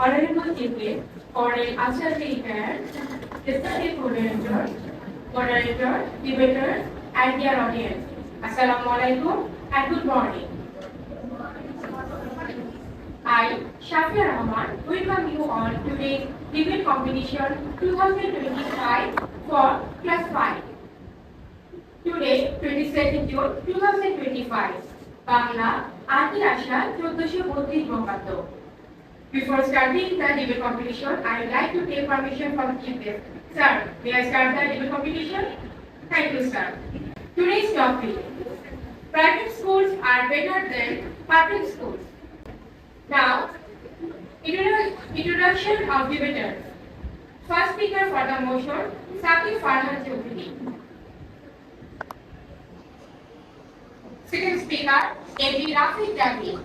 Honorable Chief for an answer discussion moderator, debaters, and their audience. Assalamu alaikum and good morning. I, Shafia Rahman, welcome you all to today's debate competition 2025 for class 5. Today, 22nd June 2025, Bangla, Aati Asha, 1432 Bangladesh. Before starting the debate competition, I would like to take permission from Chief Guest. Sir, may I start the debate competition? Thank you, sir. Today's topic: private schools are better than public schools. Now, introduction of debaters. First speaker for the motion, Saqib Farhan Choudhury. Second speaker, A.B. Rafiq Dagli.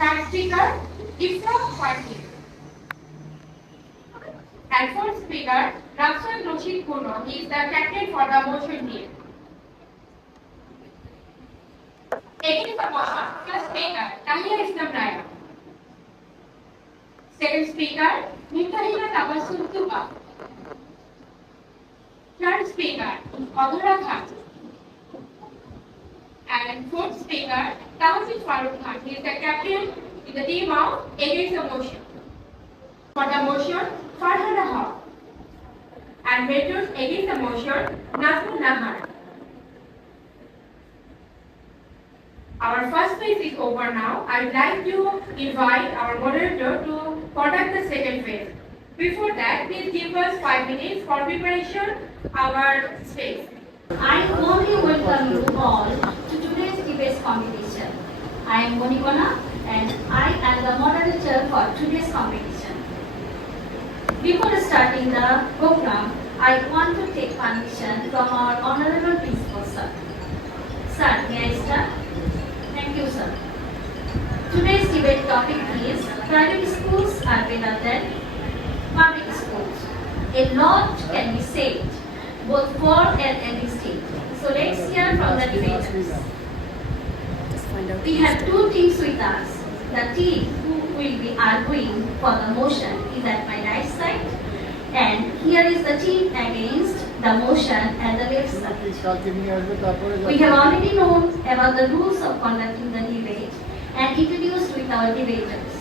Third speaker, Ifrah Fatih. And fourth speaker, Rafsan Rashid Kuno. He is the captain for the motion team. Taking the motion, first speaker, Tahia Islam Raya. Second speaker, Mintahina Tabassum Tuba. Third speaker, Adhura Khan. And fourth speaker, Tawfiq Farooq Khan. He is the captain in the team of Against the Motion. For the motion, Farhana Haq. And mentors against the motion, Nazmul Nahar. Our first phase is over now. I would like to invite our moderator to conduct the second phase. Before that, please give us 5 minutes for preparation our stage. I warmly welcome you all to today's debate competition. I am Monikona and I am the moderator for today's competition. Before starting the program, I want to take permission from our Honorable Principal Sir. Sir, may I start? Thank you, sir. Today's debate topic is private schools are better than public schools. A lot can be said both for and against it. So let's hear from the debaters. We have two teams with us. The team who will be arguing for the motion is at my right side, and here is the team against the motion at the left side. We have already known about the rules of conducting the debate and introduced with our debaters.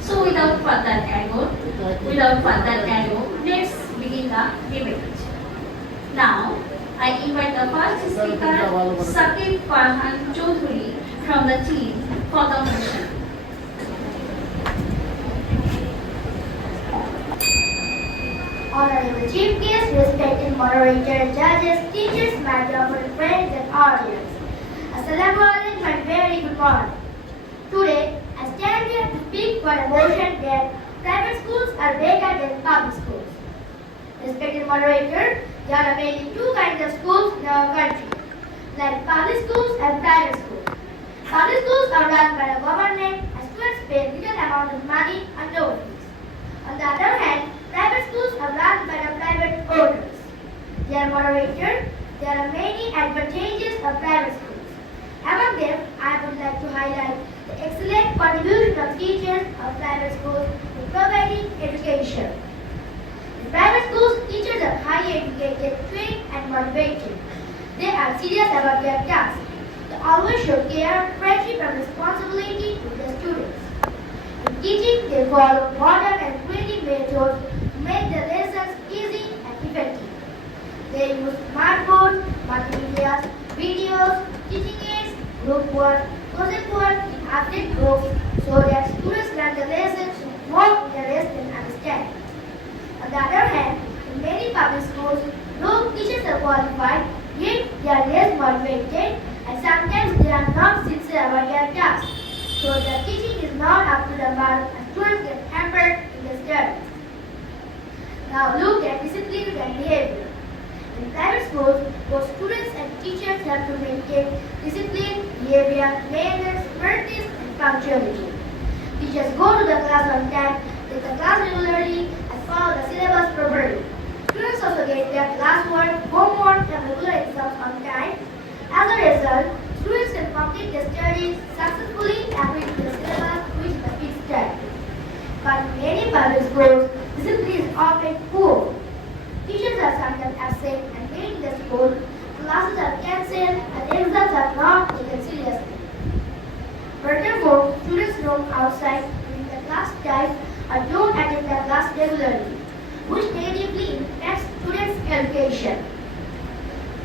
So without further ado, let's begin the debate. Now, I invite the first speaker, Saqib Farhan Choudhury from the team for the motion. Honorable Chief Guest, respected moderator, judges, teachers, my dear friends and audience. Assalamu alaikum and very good morning. Today, I stand here to speak for a motion that private schools are better than public schools. Respected moderator, there are mainly two kinds of schools in our country, like public schools and private schools. Public schools are run by the government and students pay little amount of money and no fees. On the other hand, private schools are run by the private owners. Dear moderator, there are many advantages of private schools. Among them, I would like to highlight the excellent contribution of teachers of private schools in providing education. In private schools, teachers are highly educated, trained and motivated. They are serious about their task. They always show care, friendship and responsibility to their students. In teaching, they follow modern and creative methods to make the lessons easy and effective. They use smartboards, multimedia, videos, teaching aids, group work, project work, and update groups so that students learn the lessons with more interest and understanding. On the other hand, in many public schools, though teachers are qualified, yet they are less motivated and sometimes they are not sincere about their tasks. So the teaching is not up to the mark and students get hampered in the studies. Now look at discipline and behavior. In private schools, both students and teachers have to maintain discipline, behavior, manners, fairness, and punctuality. Teachers go to the class on time, take the class regularly, and follow the syllabus properly. Students also get their classwork, homework, and regular exams on time. As a result, students can complete their studies successfully and with the schools, discipline is often poor. Teachers are sometimes absent and late in the school, classes are cancelled, and exams are not taken seriously. Furthermore, students roam outside during the class time or don't attend the class regularly, which negatively impacts students' education.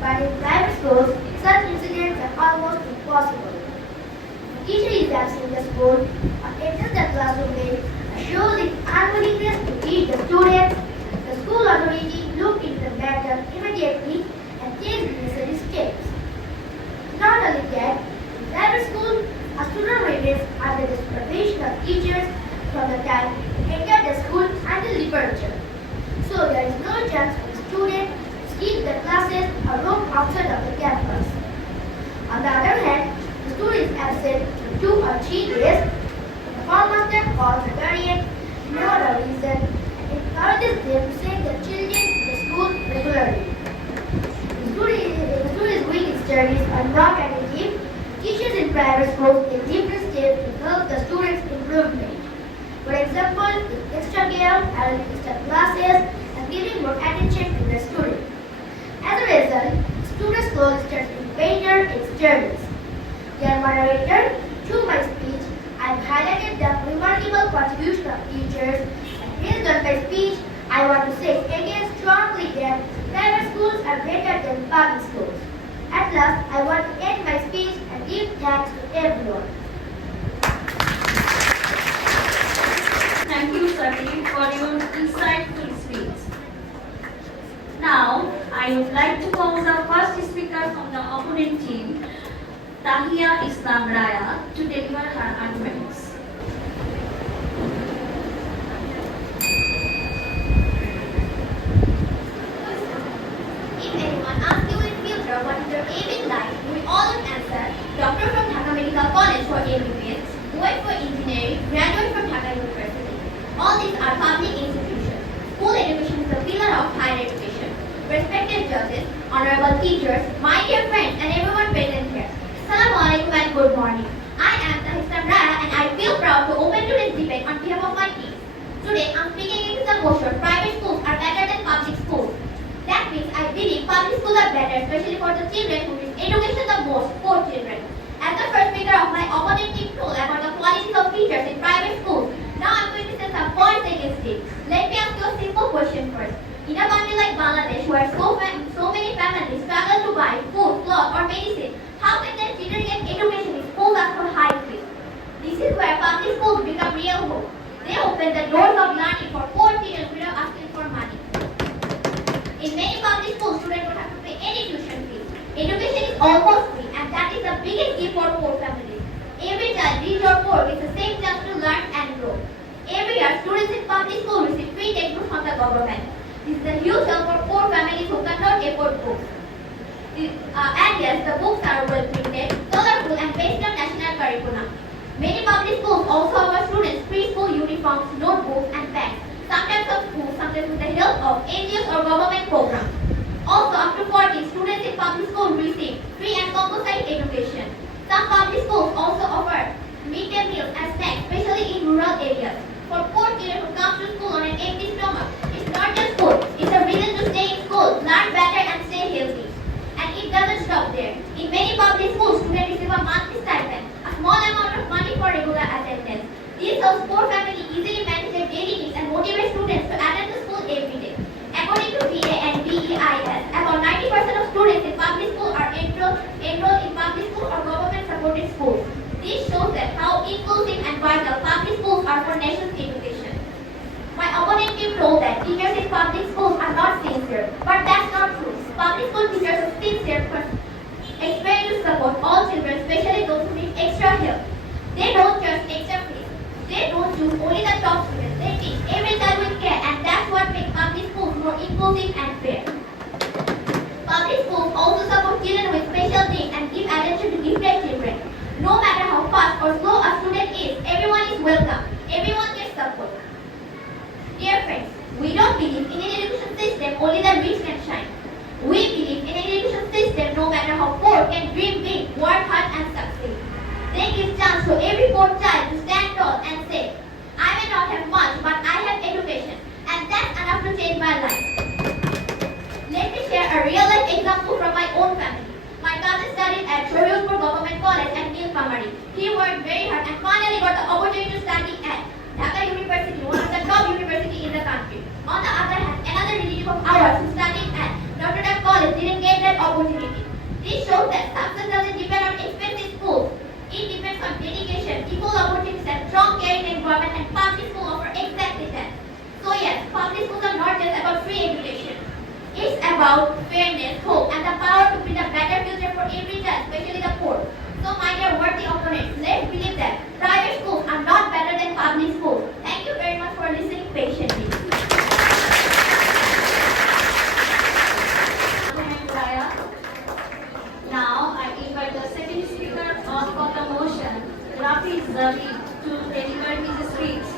But in private schools, such incidents are almost impossible. The teacher is absent in the school or enters the classroom late and shows its unwillingness to teach the students. The school authority look into the matter immediately and takes the necessary steps. Not only that, in private school, a student remains under the supervision of teachers from the time they enter the school until departure. So there is no chance for the student to skip the classes or roam outside of the campus. On the other hand, the student is absent for 2 or 3 days. The formmaster calls the guardian, no other reason, and encourages them to send their children to the school regularly. The student is weak in studies or not attentive. Teachers in private schools take different steps to help the students' improvement. For example, with extra care, adding extra classes, and giving more attention to the student. As a result, students slowly start to be better in studies. Dear moderator, through my speech, I have highlighted the remarkable contribution of teachers, and based on my speech, I want to say again strongly that private schools are better than public schools. At last, I want to end my speech and give thanks to everyone. Thank you, Sati, for your insightful speech. Now, I would like to call the first speaker from the opponent team, Tahia Islam Raya, to deliver her arguments. If anyone asks you in future what is your aim in life, we all would answer doctor from Dhaka Medical College for MBBS, boy for engineering, graduate from Dhaka University. All these are public institutions. School education is the pillar of higher education. Respected judges, honorable teachers, my dear friends, and everyone present here. Assalamu alaikum and good morning. I am Tahia Raya and I feel proud to open today's debate on behalf of my team. Today, I'm speaking into the motion private schools are better than public schools. That means I believe public schools are better, especially for the children who need education the most, poor children. As the first speaker of my opponent team told about the qualities of teachers in private schools, now I'm going to say some points against it. Let me ask you a simple question first. In a country like Bangladesh, where so many families struggle to buy food, clothes, or medicine, how can their children get education in schools at for high fees? This is where public schools become real hope. They open the doors of learning for poor children without asking for money. In many public schools, students don't have to pay any tuition fees. Education is almost free, and that is the biggest gift for poor families. Every child, rich or poor, gets the same chance to learn and grow. Every year, students in public schools receive free textbooks from the government. This is a huge help for poor families who cannot afford books. And yes, the books are well printed, colorful, and based on national curriculum. Many public schools also offer students free school uniforms, notebooks, and bags. Sometimes of school, sometimes with the help of NGOs or government programs. Also, up to 40 students in public schools receive free and compulsory education. Some public schools also offer midday meals and snacks, especially in rural areas. For poor children who come to school on an empty stomach, it's not just food, it's a reason to stay in school, learn better, and stay healthy. And it doesn't stop there. In many public schools, students receive a monthly stipend, a small amount of money for regular attendance. This helps poor families easily manage their daily needs and motivate students to attend the school every day. According to BA and BEIS, about 90% of students in public school are enrolled in public school or government-supported schools. This shows that how inclusive and vital public schools are for nation's education. My opponent team told that teachers in public schools are not sincere, but that's not true. Public school teachers are sincere first, expect to support all children, especially those who need extra help. They don't just accept fees. They don't choose only the top students. They teach every child with care, and that's what makes public schools more inclusive and fair. Public schools also support children with special needs and give attention to gifted children. No matter how fast or slow a student is, everyone is welcome. Everyone gets support. Dear friends, we don't believe in an education system only the rich can shine. We believe in an education system no matter how poor can dream big, work hard, and succeed. They give chance to every poor child to stand tall and say, I may not have much, but I have education. primary. He worked very hard and finally got the opportunity to study at Dhaka University, one of the top universities in the country. On the other hand, another relative of ours who studied at Notre Dame College didn't get that opportunity. This shows that success doesn't depend on expensive schools. It depends on dedication, equal opportunities, and strong caring environment, and public schools offer exactly that. So yes, public schools are not just about free education. It's about fairness, hope, and the power to build a better future for every child, especially the poor. So my dear worthy opponents, let's believe that private schools are not better than public schools. Thank you very much for listening patiently. Now I invite the second speaker on the motion, Rafi Zavi, to deliver his speech.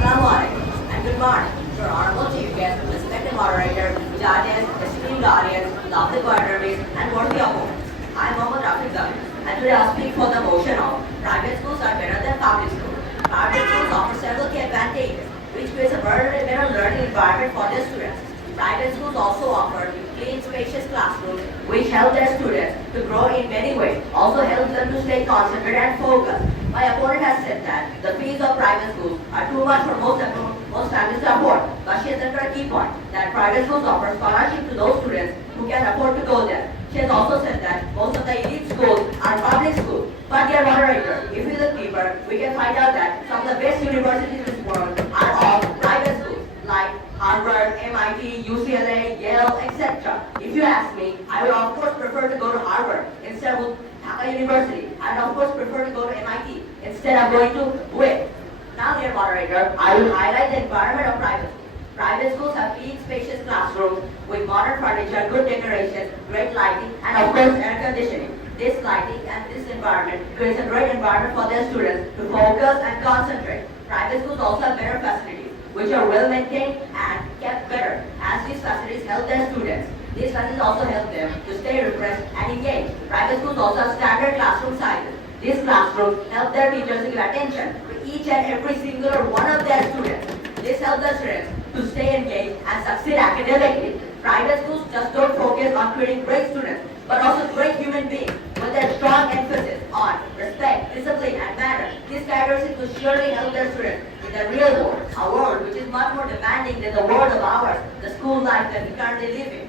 Assalamualaikum and good morning to our honorable chief guest, respected moderator, judges, esteemed audience, lovely quadrants, and worthy opponents. I am Mohammad Rafi Zavi, and today I speak for the motion of private schools are better than public schools. Private schools offer several key advantages, which creates a better learning environment for their students. Private schools also offer clean, spacious classrooms, which help their students to grow in many ways, also helps them to stay concentrated and focused. My opponent has said that the fees of private schools are too much for most families to afford, but she has said a key point, that private schools offer scholarship to those students who can afford to go there. She has also said that most of the elite schools are public schools. But dear moderator, if we look deeper, we can find out that some of the best universities in this world are all private schools, like Harvard, MIT, UCLA, Yale, etc. If you ask me, I would of course prefer to go to Harvard instead of Dhaka University. I would of course prefer to go to MIT instead of going to WIT. Now, dear moderator, I will highlight the environment of private schools. Private schools have clean, spacious classrooms with modern furniture, good decorations, great lighting, and of course air conditioning. This lighting and this environment creates a great environment for their students to focus and concentrate. Private schools also have better facilities, which are well maintained and kept better, as these facilities help their students. These facilities also help them to stay refreshed and engaged. Private schools also have standard classroom sizes. These classrooms help their teachers to give attention to each and every single one of their students. This helps the students to stay engaged and succeed academically. Private schools just don't focus on creating great students, but also great human beings with their strong emphasis on respect, discipline, and manners. These characteristics will surely help their students in the real world, a world which is much more demanding than the world of ours, the school life that we currently live in.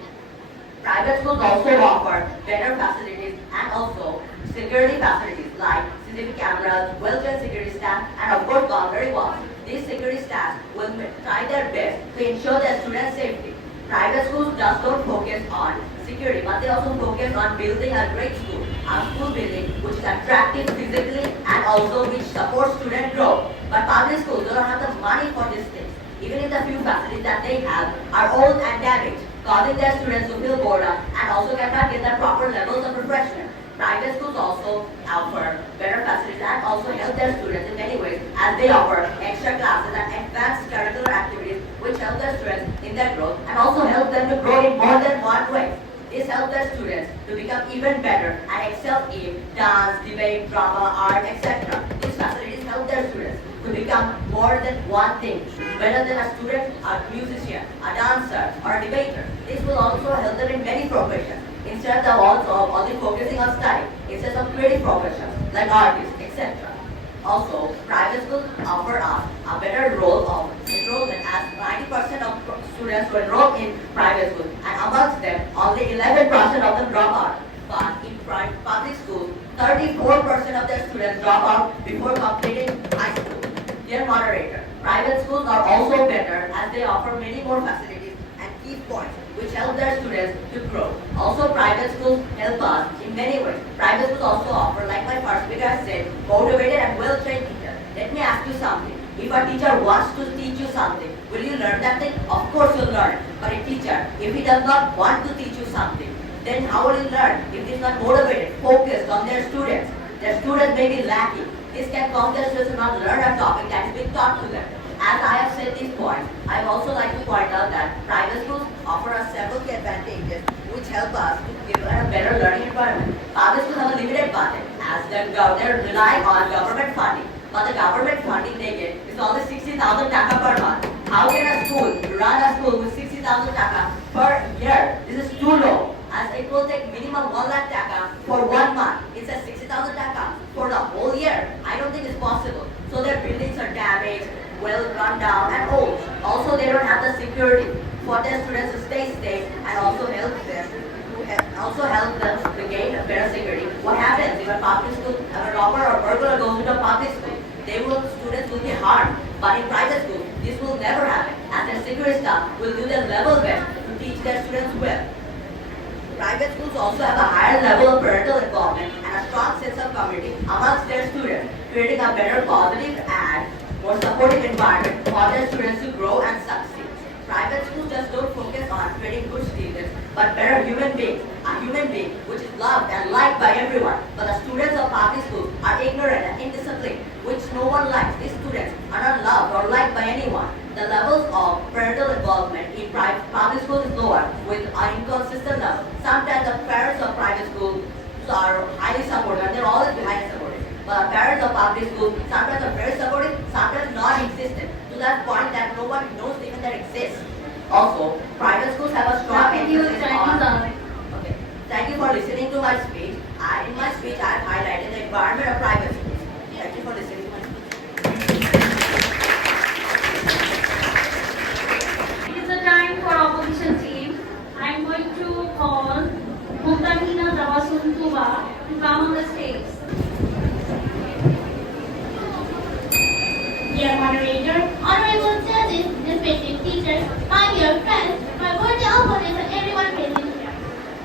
Private schools also offer better facilities and also security facilities like CCTV cameras, well-trained security staff, and of course boundary walls. These security staff will try their best to ensure their students' safety. Private schools just don't focus on security, but they also focus on building a great school, a school building which is attractive physically and also which supports student growth. But public schools don't have the money for these things. Even if the few facilities that they have are old and damaged, causing their students to feel boredom and also cannot get the proper levels of refreshment. Private schools also offer better facilities and also help their students in many ways, as they offer extra classes and advanced curricular activities which help their students in their growth and also help them to grow in more than one way. This helps their students to become even better and excel in dance, debate, drama, art, etc. These facilities help their students to become more than one thing, whether they're a student, a musician, a dancer, or a debater. This will also help them in many professions, instead of also only focusing on study, instead of creative professions like artists, etc. Also, private schools offer us a better role of enrollment, as 90% of students who enroll in private schools, and amongst them, only 11% of them drop out. But in public schools, 34% of their students drop out before completing high school. Dear moderator, private schools are also better as they offer many more facilities and key points which help their students to grow. Also, private schools help us in many ways. Private schools also offer, like my first speaker has said, motivated and well-trained teachers. Let me ask you something. If a teacher wants to teach you something, will you learn that thing? Of course you'll learn. But a teacher, if he does not want to teach you something, then how will he learn if he is not motivated, focused on their students? Their students may be lacking. This can cause their students to not learn a topic that is being taught to them. As I have said these points, I would also like to point out that private schools offer us several key advantages which help us to give a better learning environment. Public schools have a limited budget as they're relying on government funding. But the government funding they get is only 60,000 taka per month. How can a school run a school with 60,000 taka per year? This is too low, as it will will take minimum 1 lakh taka for 1 month. It says 60,000 taka for the whole year. I don't think it's possible. So their buildings are damaged, well run down and old. Also they don't have the security for their students to stay safe and also help them to gain a better security. What happens if a public school, if a robber or burglar goes into a public school? Students will be harmed. But in private schools, this will never happen, as their security staff will do their level best to teach their students well. Private schools also have a higher level of parental involvement and a strong sense of community amongst their students, creating a better positive and more supportive environment for their students to grow and succeed. Private schools just don't focus on creating good students, but better human beings, a human being which is loved and liked by everyone. But the students of public schools are ignorant and indisciplined, which no one likes. These students are not loved or liked by anyone. The levels of parental involvement in public schools is lower with an inconsistent level. Sometimes the parents of private schools are highly supportive and they're always highly supportive. But the parents of public schools sometimes are very supportive, sometimes non-existent, to that point that no one knows even that exists. Also, private schools have a strong emphasis on... Okay. Thank you for listening to my speech. In my speech, I have highlighted the environment of private schools. Thank you for listening to my speech. It is the time for opposition team. I am going to call Mumtahina Tabassum Tuba to come on the stage. Dear moderator, honorable judges, respected teachers, my dear friends, my worthy opponents and everyone present here.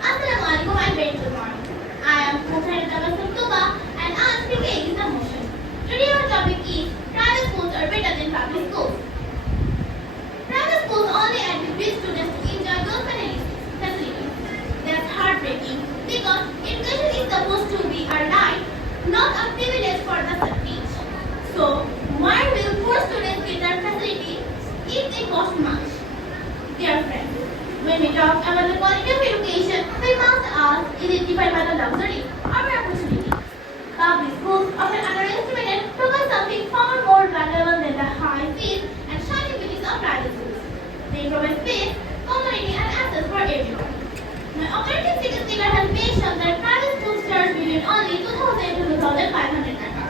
Assalamu alaikum and very good morning. I am Mumtahina Tabassum Tuba and I am speaking against the motion. Today our topic is private schools are better than public schools. Private schools only admit students to enjoy those facilities. That's heartbreaking because education is supposed to be a right, not a privilege for the rich. So, why will poor students get their facilities if they cost much? Dear friends, when we talk about the quality of education, we must ask, is it defined by the luxury or by opportunity? Public schools often underestimated provide something far more valuable than the high fees and shiny beauties of private schools. They provide space, community, and access for everyone. My operating figure has mentioned that private schools charge between only 2,000 to 2,500 taka.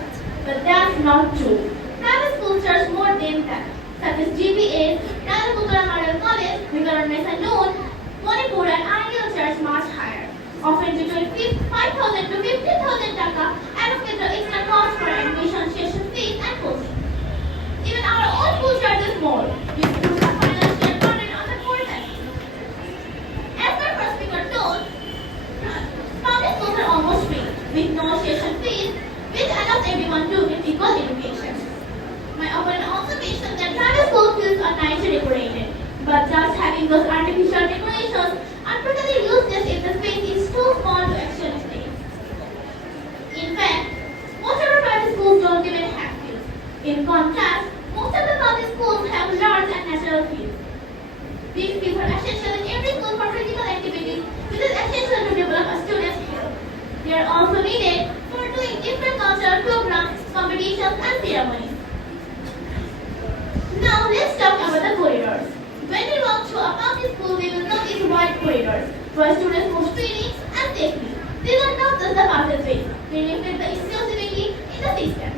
But that's not true. Private schools charge more than that, such as GPAs, Rajaputara Model College, Vigaran Mesa Noon, Manipur and Ideal charge much higher, often between 5,000 to 50,000 taka allocate the extra cost for admission, session fees and coaching. Even our own school charges more, which puts the financial burden on the poor family. As my first speaker told, public schools are almost free, with no session fees, which allows everyone to get equal education. My opponent also mentioned that private school fields are nicely decorated, but just having those artificial decorations are totally useless if the space is too small to actually play. In fact, most of our private schools don't even have fields. In contrast, most of the public schools have large and natural fields. These fields are essential in every school for physical activities, which is essential to develop a student's health. They are also needed for doing different cultural programs, competitions, and ceremonies. Now let's talk about the corridors. When we walk through a public school, we will notice wide corridors where students move freely and safely. These are not just the passageways, they reflect the exclusivity in the system.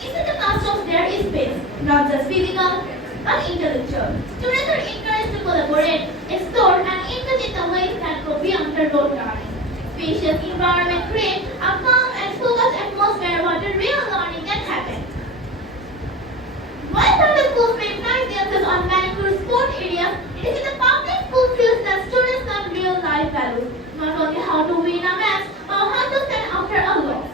Inside the classrooms there is space, not just physical, but intellectual. Students are encouraged to collaborate, explore, and engage in the ways that go beyond the rote learning. Spacious environment create a calm and focused atmosphere where the real learning can happen. While private schools may pride themselves on manicured sport areas, it is in the public school fields that students learn real life values, not only how to win a match or how to stand after a loss.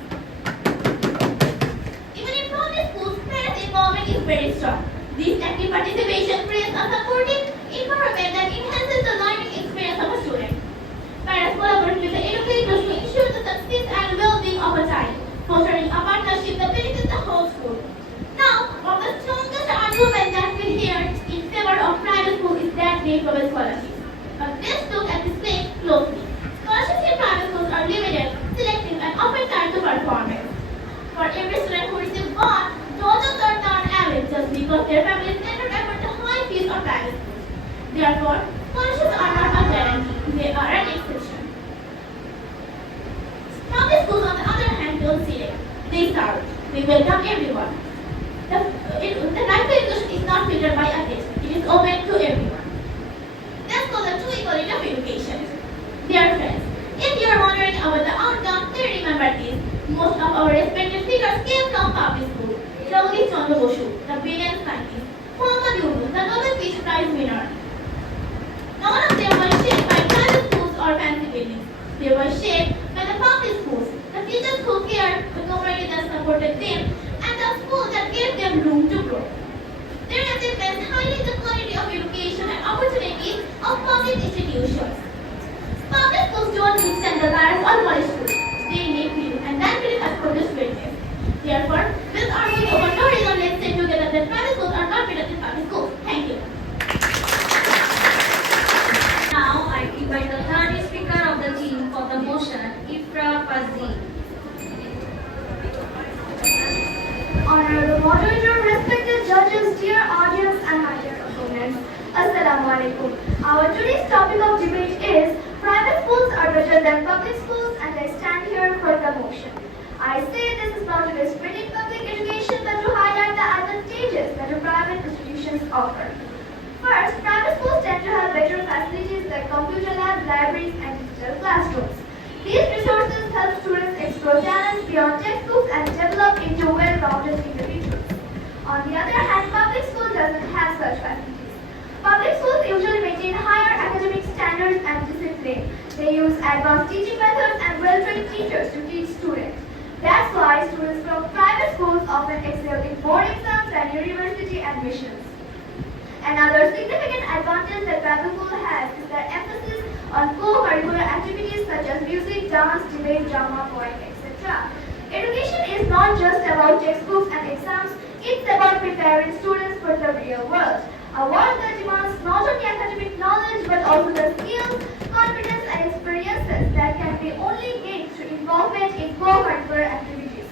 Even in public schools, parent involvement is very strong. This active participation creates a supportive environment that enhances the learning experience of a student. Parents collaborate with the educators to ensure the success and well-being of a child, fostering a partnership that benefits the whole school. Now, one of the strongest arguments that we hear in favor of private schools is that they provide scholarships. But let's look at this page closely. Scholarships in private schools are limited, selective, and often tied to performance. For every student who receives one, dozens are turned away just because their families cannot afford the high fees of private schools. Therefore, scholarships are not a guarantee, they are an exception. We welcome everyone. The right to education is not filtered by a test. It is open to everyone. Let's call the true equality of education. Dear friends, if you are wondering about the outcome, then remember this. Most of our respected speakers came from public schools. Jagadish Chandra Bosu, the brilliant scientist, Muhammad Yunus, the Nobel Peace Prize winner. None of them were shaped by private schools or fancy buildings. They were shaped by the public schools, the teachers who cared, the community that supported them, and the schools that gave them room to grow. Their achievements highlight the quality of education and opportunities of public institutions. Public schools don't need central barracks or college schools. They need belief, and that belief has produced greatness. Therefore, with our youth open tourism, let's say together that private schools are not better than public schools. Thank you. Now I invite the third speaker of the team for the motion, Ifra Fazil. Honorable moderator, respected judges, dear audience, and my dear opponents, Assalamu alaikum. Our today's topic of debate is private schools are better than public schools, and I stand here for the motion. I say this is not to discredit public education, but to highlight the advantages that the private institutions offer. First, private schools tend to have better facilities like computer labs, libraries, and digital classrooms. These resources help students explore talents beyond textbooks and develop into well-rounded individuals. On the other hand, public school doesn't have such facilities. Public schools usually maintain higher academic standards and discipline. They use advanced teaching methods and well-trained teachers to teach students. That's why students from private schools often excel in board exams and university admissions. Another significant advantage that private school has is their emphasis on co-curricular activities such as music, dance, debate, drama, poetry, etc. Education is not just about textbooks and exams, it's about preparing students for the real world. A world that demands not only academic knowledge but also the skills, confidence and experiences that can be only gained through involvement in co-curricular activities.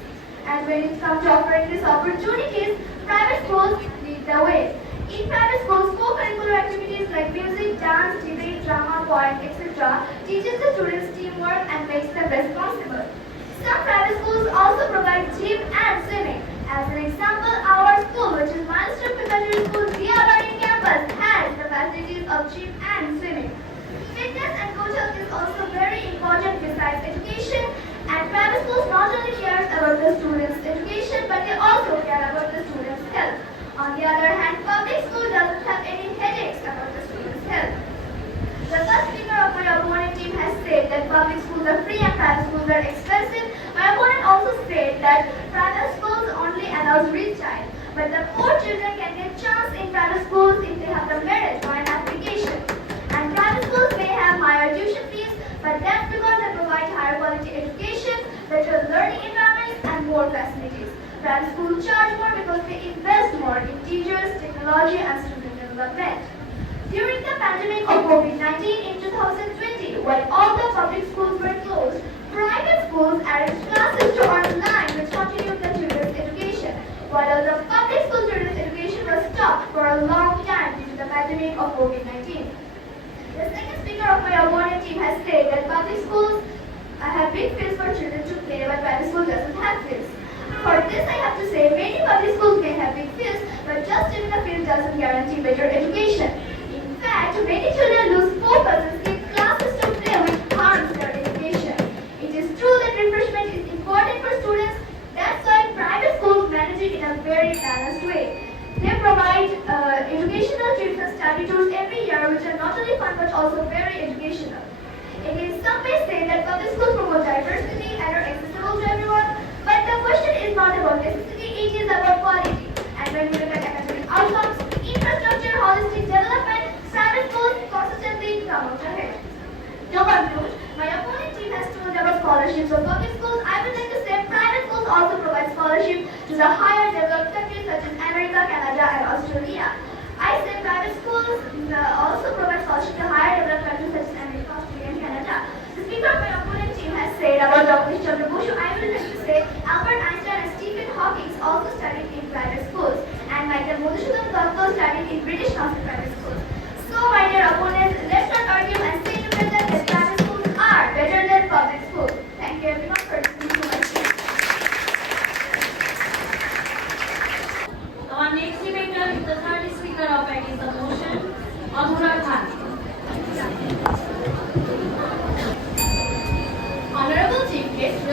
And when it comes to offering these opportunities, private schools lead the way. In private schools, co-curricular activities like music, dance, debate, drama, poetry, etc. teaches the students teamwork and makes them responsible. Some private schools also provide gym and swimming. As an example, our school, which is Milestone Preparatory School, Diabari campus, has the facilities of gym and swimming. Fitness and coach health is also very important besides education, and private schools not only care about the students' education, but they also care about the students' health. On the other hand, public school doesn't have any headaches about the students' health. The first speaker of my opponent team has said that public schools are free and private schools are expensive. My opponent also said that private schools only allows rich child, but the poor children can get chance in private schools if they have the merit or an application. And private schools may have higher tuition fees, but that's because they provide higher quality education, better learning environments, and more facilities. Private schools charge more because they invest more in teachers, technology, and student development. During the pandemic of COVID-19 in 2020, when all the public schools were closed, private schools added classes to online which continued the children's education, while the public school children's education was stopped for a long time due to the pandemic of COVID-19. The second speaker of my opponent team has said that public schools have big fields for children to play, but private school doesn't have fields. For this, I have to say many public schools may have big fields, but just having a field doesn't guarantee better education. In fact, many children lose focus and skip classes to play, which harms their education. It is true that refreshment is important for students. That's why private schools manage it in a very balanced way. They provide educational trips and study tours every year, which are not only fun but also very educational. Again, some may say that public schools promote diversity and are accessible to everyone, but the question is not about necessity, it is about quality. And when we look at academic outcomes, infrastructure, holistic development, private schools consistently come out ahead. To conclude, my opponent team has told about scholarships of public schools. I would like to say private schools also provide scholarships to the higher developed countries such as America, Canada, and Australia. I say private schools also provide scholarships to higher developed countries such as America, Australia, and Canada. The speaker of my opponent team has said about Dr. Chandra Bosu. I would like to say Albert Einstein and Stephen Hawking also studied in private schools, and Michael Madhusudan Thakur studied in British Council private schools. So, my dear opponents, let's not argue and say together that private schools are better than public schools. Thank you everyone for listening to my speech.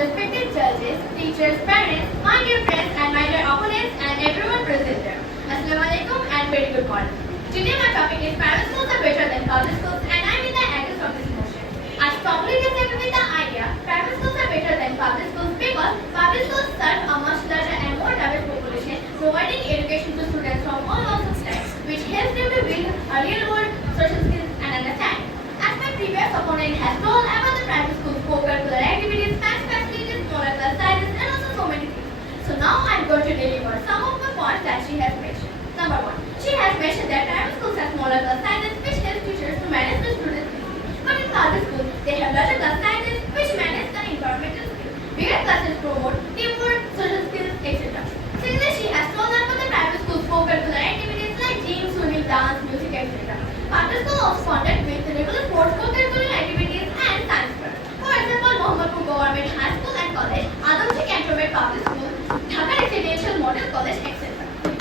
respected judges, teachers, parents, my dear friends and my dear opponents and everyone present here. Assalamu alaikum and very good morning. Today my topic is private schools are better than public schools and I am in the angle from this motion. I strongly disagree with the idea private schools are better than public schools because public schools serve a much larger and more diverse population, providing education to students from all walks of life, which helps them to build a real world social skills and understanding. As my previous opponent has told about the private schools, co-curricular activities, math facilities, smaller class sizes, and also so many things. So now I am going to deliver some of the points that she has mentioned. Number one, she has mentioned that private schools have smaller class sizes, which helps teachers to manage the students' skills. But in public schools, they have larger class sizes, which manage the environmental skills. Bigger classes promote teamwork, social skills, etc. Secondly, she has told about the private schools' co-curricular activities like gym, swimming, dance, music, etc. Public schools also conduct with regular sports, co-curricular activities, and science fair. For example, Mohammadpur Government High School and College, Adamji Cantonment Public School, Dhaka Residential Model College, etc.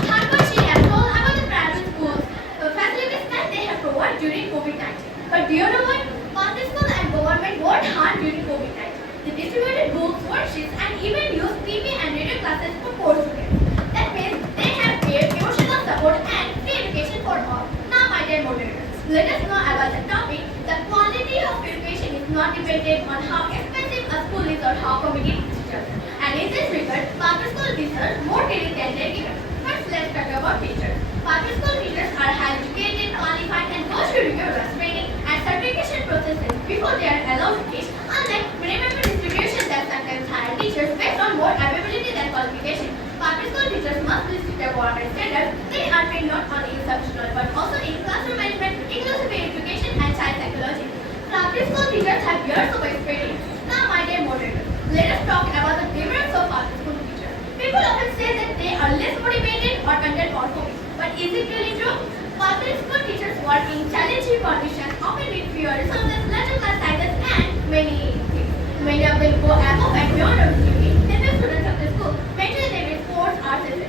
Third one, she has told about the private schools facilities that they have provided during COVID-19. But do you know what? Public school and government worked hard during COVID-19. They distributed books, worksheets, and even used TV and radio classes for poor students. That means they have gave emotional support and free education for all. Now, my dear moderators, let us know about the topic. The quality of education is not dependent on how expensive a school is or how committed teachers. And in this regard, public school deserve more credit than their givers. First, let's talk about teachers. Public school teachers are highly educated, qualified, and go through rigorous training and certification processes before they are allowed to teach. Unlike remember distribution that sometimes hire teachers based on more ability than qualification, public school teachers must listen to the government standards. They are trained not only in substitute but also in classroom management, inclusive education, and child psychology. Public school teachers have years of experience. Now, my dear moderators, let us talk about the demerits of public school teachers. People often say that they are less motivated or underperforming. But is it really true? Public school teachers work in challenging conditions, often with fewer resources, larger class sizes, and many things. Many of them go above and beyond of duty, helping students of the school, maintain them in sports, arts, etc.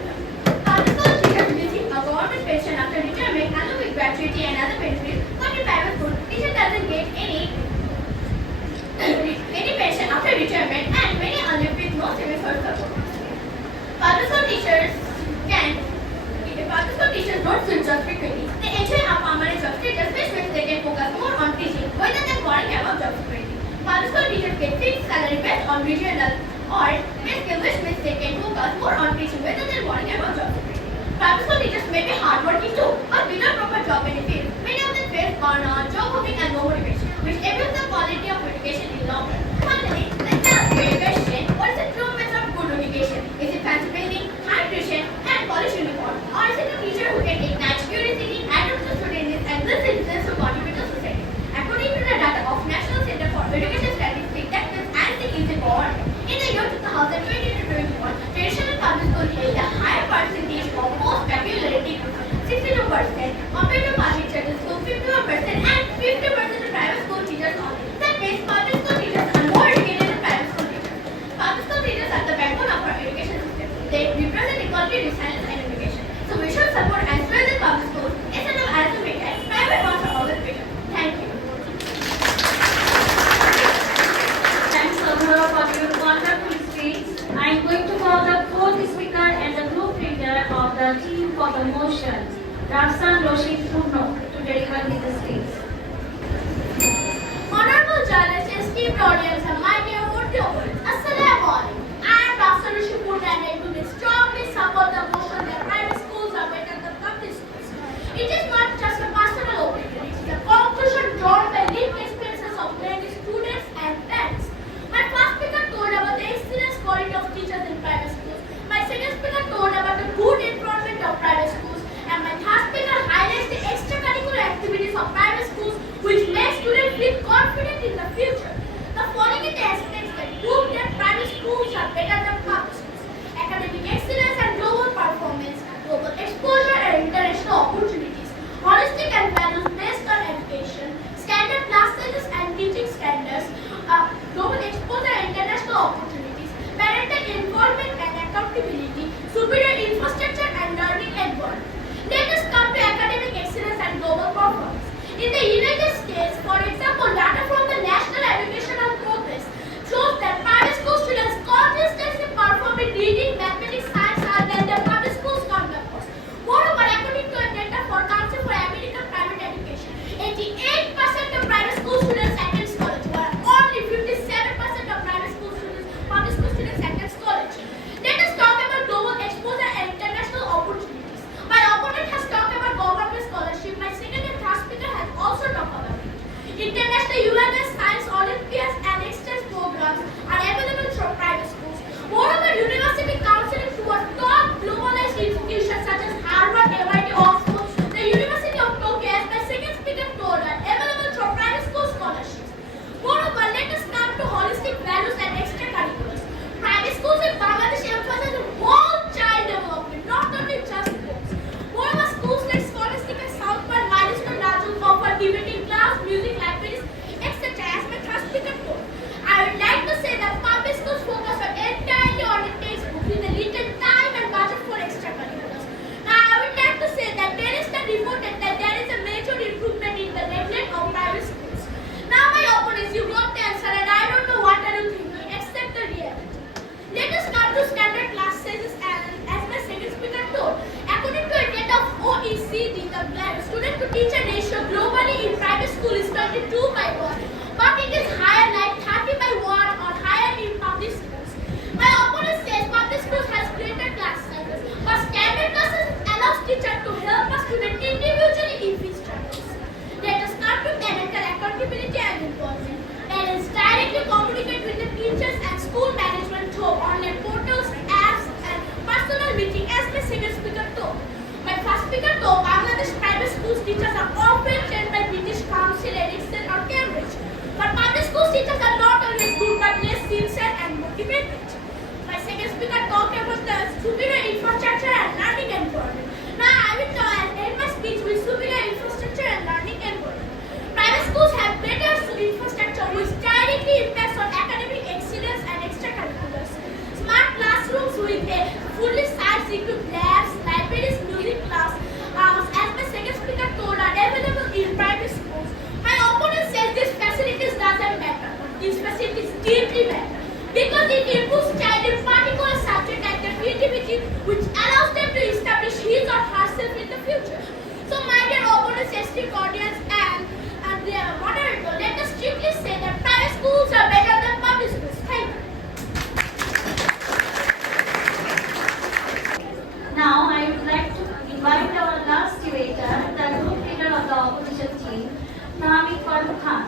Public school teachers receive a government pension after retirement along with gratuity and other benefits, but in private school, teacher doesn't get any pension after retirement and many are left with no civil source support. Public school teachers don't switch jobs frequently. They enjoy a permanent job status, which means they can focus more on teaching rather than worrying about job security. Public school teachers get fixed salary based on regional or base skill, which means they can focus more on teaching rather than worrying about job security. Private school teachers may be hardworking too, but without proper job benefits, many of them face burnout, job hopping, and low motivation, which affects the quality of education in the long run. Finally, let me ask you a question: what is the true measure of good education? Is it fancy building, high tuition, and polished uniform, or is it a teacher who can ignite curiosity, adapt to student needs, and build citizens who contribute to society? According to the data of National Center for Education Statistics, that means ANSTI is the government. In the year 2020 to 21, traditional public school held a higher percentage of post-popularity, 62%, compared to public charter school, 51%, and 50% of private school teachers only. That means public school teachers are more educated than private school teachers. Public school teachers are the backbone of our education system. They represent equality, resilience, and education. So we should support and strengthen public schools instead of assuming that private ones are always better. Thank you. Thanks, Sadhara, for your wonderful speech. I am going to call the fourth speaker and the group leader of the team for the motion, Rafsan Roshid Purno, to deliver his speech. Honorable judges, esteemed audience, and my dear audience, Assalamu alaikum. I am Rafsan Roshid Purno and I will strongly support the motion that private schools are better than public schools. It is not just a personal opinion, it is a conclusion drawn by lived experiences of many students and parents. My first speaker told about the excellent quality of teachers in private schools. My second speaker told about the good environment of private schools. And my third speaker highlights the extracurricular activities of private schools which make students feel confident in the future. The following because it improves children's particular subject and their creativity, which allows them to establish his or herself in the future. So, my dear opponents, esteemed audience, and their moderator, let us strictly say that private schools are better than public schools. Thank you. Now I would like to invite our last debater, the group leader of the opposition team, Naami Farooq Khan.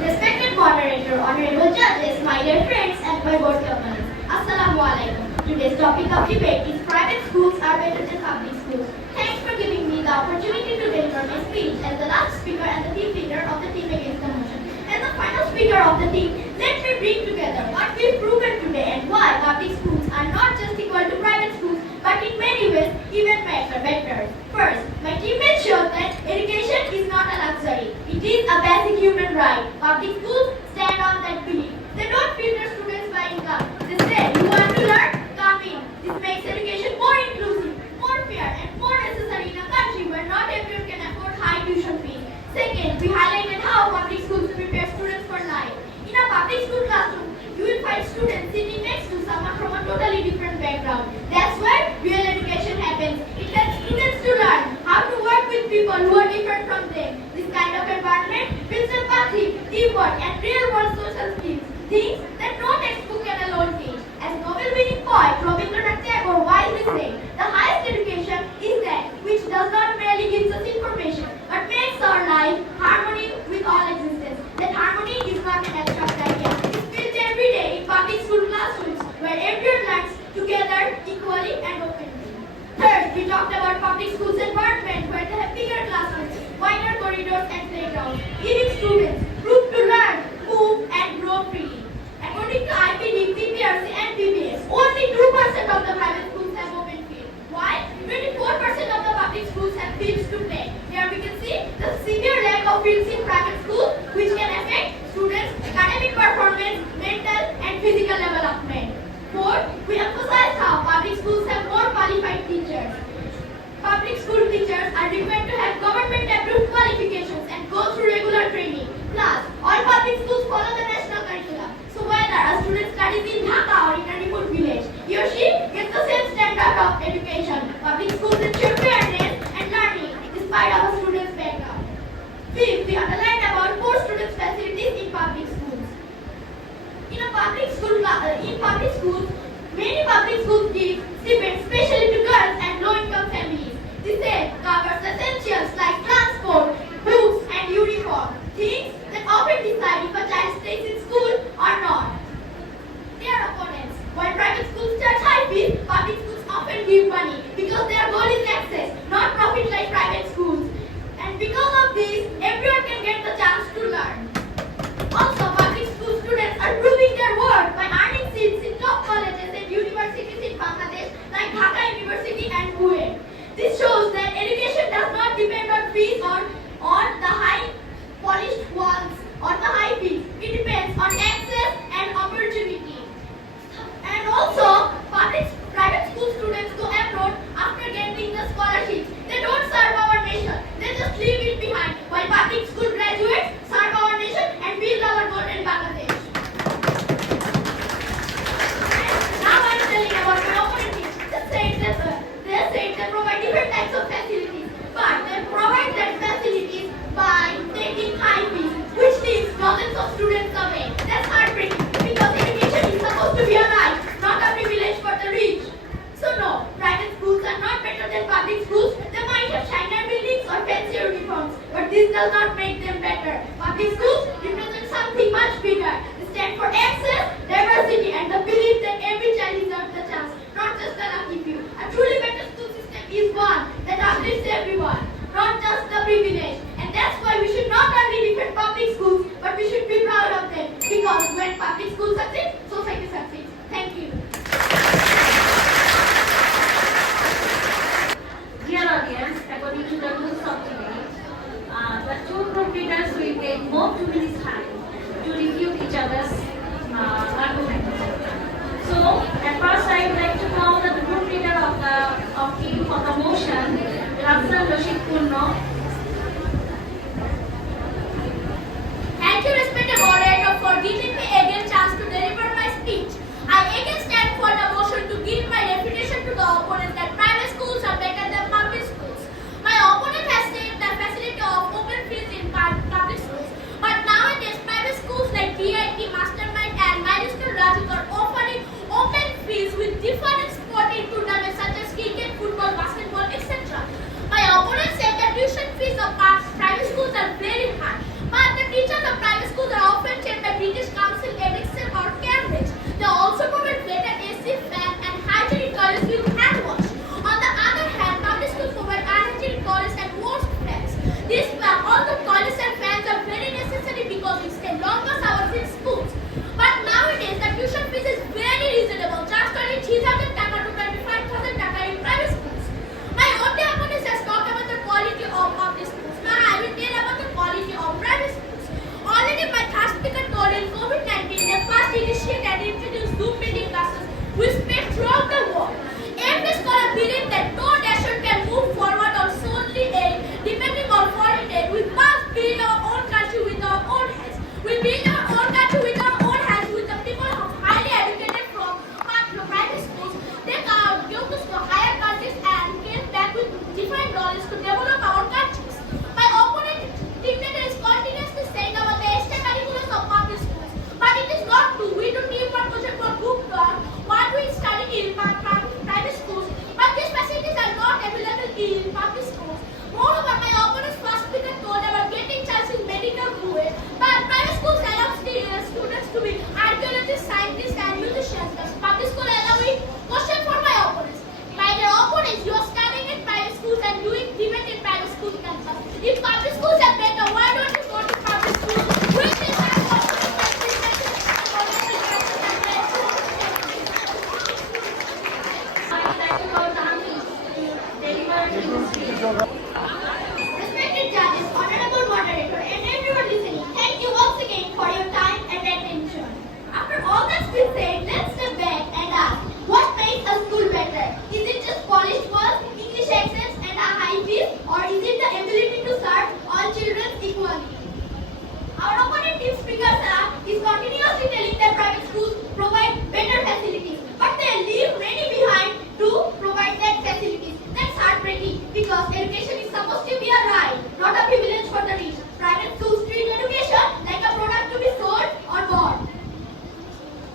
Respected moderator, honorable judges, my dear friends, and my board opponents. Assalamu alaikum. Today's topic of debate is private schools are better than public schools. Thanks for giving me the opportunity to deliver my speech as the last speaker and the team leader of the team against the motion. As the final speaker of the team, let me bring together what we've proven today and why public schools are not just equal to private schools, but in many ways even better. First, my teammates showed that education is not a luxury. It is a basic human right. Public schools stand on that belief. They don't filter students by income. They say, you want to learn? Come in. This makes education more inclusive, more fair, and more necessary in a country where not everyone can afford high tuition fees. Second, we highlighted how public schools prepare students for life. In a public school classroom, you will find students sitting next to someone from a totally different background. That's where real education happens. It helps students to learn how to work with people who are different from them. This kind of environment builds empathy, teamwork, and real-world social skills. Things that no textbook can alone teach. As Nobel-winning poet Rabindranath Tagore wisely said, the highest education is that which does not merely gives us information, but makes our life harmony with all existence. That harmony is not an abstract idea. It's built every day in public school classrooms, where everyone learns together, equally, and openly. Third, we talked about public schools environment, where they have bigger classrooms, wider corridors, and playgrounds, giving students room to learn, move, and grow freely. According to IPD, PPRC, and PBS, only 2% of the private schools have open field. Why? 24% of the public schools have fields to play. Here we can see the severe lack of fields in private schools, which can affect students' academic performance, mental, and physical development. Fourth, we emphasized how public schools have more qualified teachers. Public school teachers are required to have government-approved qualifications and go through regular training. Plus, all public schools follow the national curriculum. So whether a student studies in Dhaka or in a remote village, he or she gets the same standard of education. Public schools ensure fairness and learning despite of a student's background. Fifth, we underlined about poor students' facilities in public schools. In public schools, many public schools give stipends especially to girls and low-income families. This aid covers essentials like transport, books, and uniform, things that often decide if a child stays in school or not. Their opponents, while private schools charge high fees, public schools often give money because their goal is access, not profit like private schools. And because of this, everyone can get the chance to learn. Also, public school students are proving their worth by earning seats in top colleges and universities in Bangladesh like Dhaka University and Kuwait. This shows that education does not depend on fees or on the high polished walls or the high fees. It depends on access and opportunity. And also, private school students go abroad after getting the scholarships. They don't serve our nation. They just leave it behind. While public school graduates serve our nation and build our golden Bangladesh. And now I'm telling about my opponent team. They say they provide different types of facilities, but they provide that facilities by taking high fees, which leaves thousands of students away. That's heartbreaking because education is supposed to be a right, not a privilege for the rich. So no, private schools are not better than public schools. They might have shinier buildings or fancier uniforms, but this does not make them better. Public schools represent something much bigger. They stand for access, diversity, and the belief that every child deserves the chance, not just the lucky few. A truly better school system is one that uplifts everyone, not just the privileged. And that's why we should not only defend public schools, but we should be proud of them. Because when public schools succeed, society succeeds. Thank you. Dear audience, according to the rules of debate, the two group leaders will take more 2 minutes time to review each other's arguments. So, at first I would like to call the group leader of team for the motion, Rafsan Rashid Purno. but in COVID-19, they first initiated and introduced Zoom meeting classes, which spread throughout the world. Every scholar believes that no nation can move forward on solely aid, depending on foreign aid. We must build our own country with our own hands. We build our own country with our own hands, with the people who are highly educated from private schools. They go to higher countries and came back with different knowledge to develop our countries. My opponent dignitaries continuously saying about the extracurriculars of public schools, but it is not true. We do need one project for group learn what we study in private schools, but these facilities are not available in public schools. Moreover, my opponent's first speaker told about getting chance in medical grade, but private schools allow students to be archaeologists, scientists, and musicians. Does public school allow it? Question for my opponents. My dear opponents, you are studying in private schools and doing debate in private school campus. If public schools are better, why don't you go to public schools? Which is Respected judges, honorable moderator, and everyone listening, thank you once again for your time and attention. After all that's been said, let's step back and ask, what makes a school better? Is it just polished walls, English accents, and a high fees, or is it the ability to serve all children equally? Our opponent team speaker Sarah is continuously telling that private schools provide better facilities, but they leave many behind to provide that facilities. That's heartbreaking because education is supposed to be a right, not a privilege for the rich. Private schools treat education like a product to be sold or bought.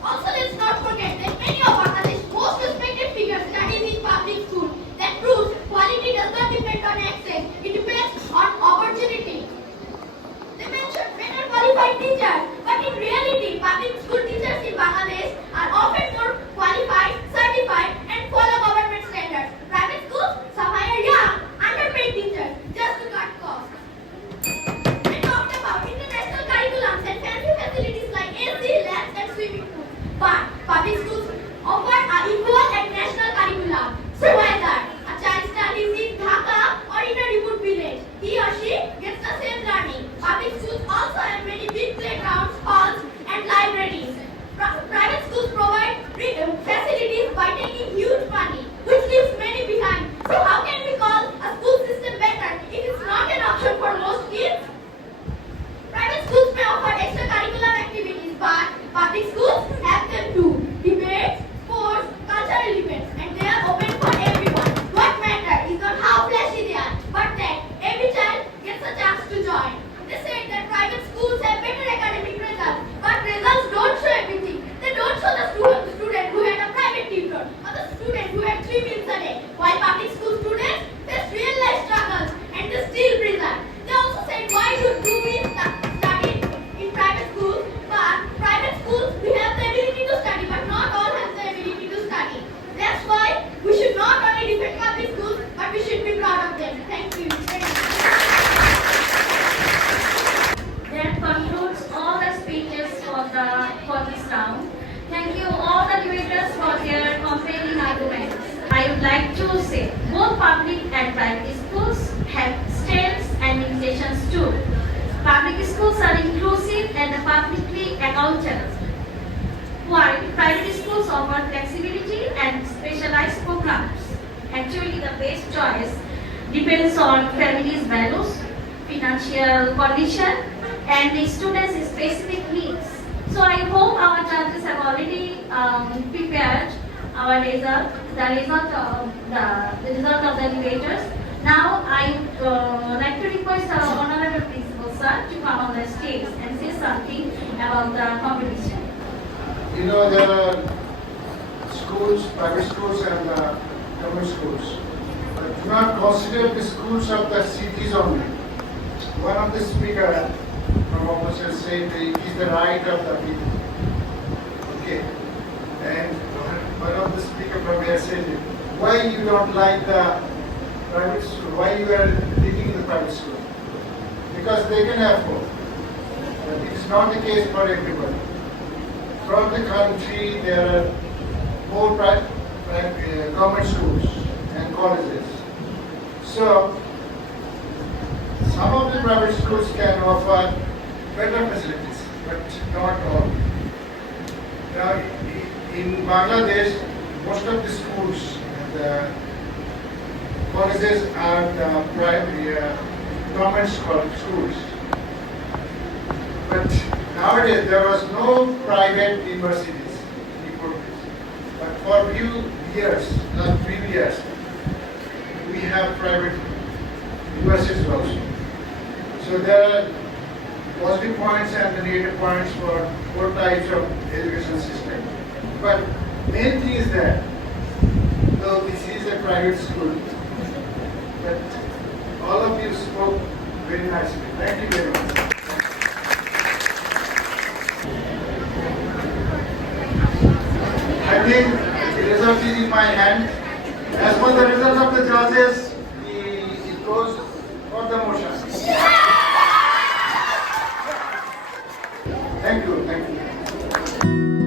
Also, let's not forget that many of Bangladesh's most respected figures studies in public schools. That proves quality does not depend on access, it depends on opportunity. They mentioned better qualified teachers, but in reality, public school teachers in Bangladesh are often more qualified, certified, and follow government standards. Private schools, some hire young, underpaid teachers just to cut costs. We talked about international curriculums and fancy facilities like AC, labs, and swimming pools. But public schools offer an equal and national curriculum. So whether a child studies in Dhaka or in a remote village, he or she gets the same learning. Public schools also have many big playgrounds, halls, and libraries. Private schools provide facilities by taking huge money, which leaves many behind. So how can we call a school system better if it's not an option for most kids? Private schools may offer extracurricular activities, but public schools have them too. Debates, sports, cultural events, and they are open for everyone. What matters is not how flashy they are, but that every child gets a chance to join. They said that private schools have better academic results, but results don't show everything. They don't show the student who had a private tutor or the student who had 3 meals a day, while public school students face real life struggles and they still present. They also said, why should we study in private schools? But private schools, we have the ability to study, but not all have the ability to study. That's why we should not only defend public schools, but we should be proud of them. Thank you. That concludes all the speeches for this round. Thank you all the debaters for their compelling arguments. I would like to say both public and private schools have strengths and limitations too. Public schools are inclusive and publicly accountable, while private schools offer flexibility and specialized programs. Actually, the best choice depends on families' values, financial condition, and the students' specific needs. So I hope our judges have already prepared our result, the result of the debaters. Now I would like to request our honorable principal sir to come on the stage and say something about the competition. You know, there are schools, private schools and government schools. But do not consider the schools of the cities only. One of the speakers from opposition said it is the right of the people. Okay. And one of the speakers from here said, why you don't like the private school? Why you are living in the private school? Because they can afford. But it is not the case for everybody. Throughout the country, there are more government schools and colleges. So, some of the private schools can offer better facilities, but not all. Now, in Bangladesh, most of the schools, the colleges are the private, government schools. But nowadays, there was no private universities before this. But for last few years, we have private universities also. So there are positive points and the negative points for both types of education system. But main thing is that though this is a private school, but all of you spoke very nicely. Thank you very much. I think the result is in my hand. As for the result of the judges, it goes for the motion. Thank you.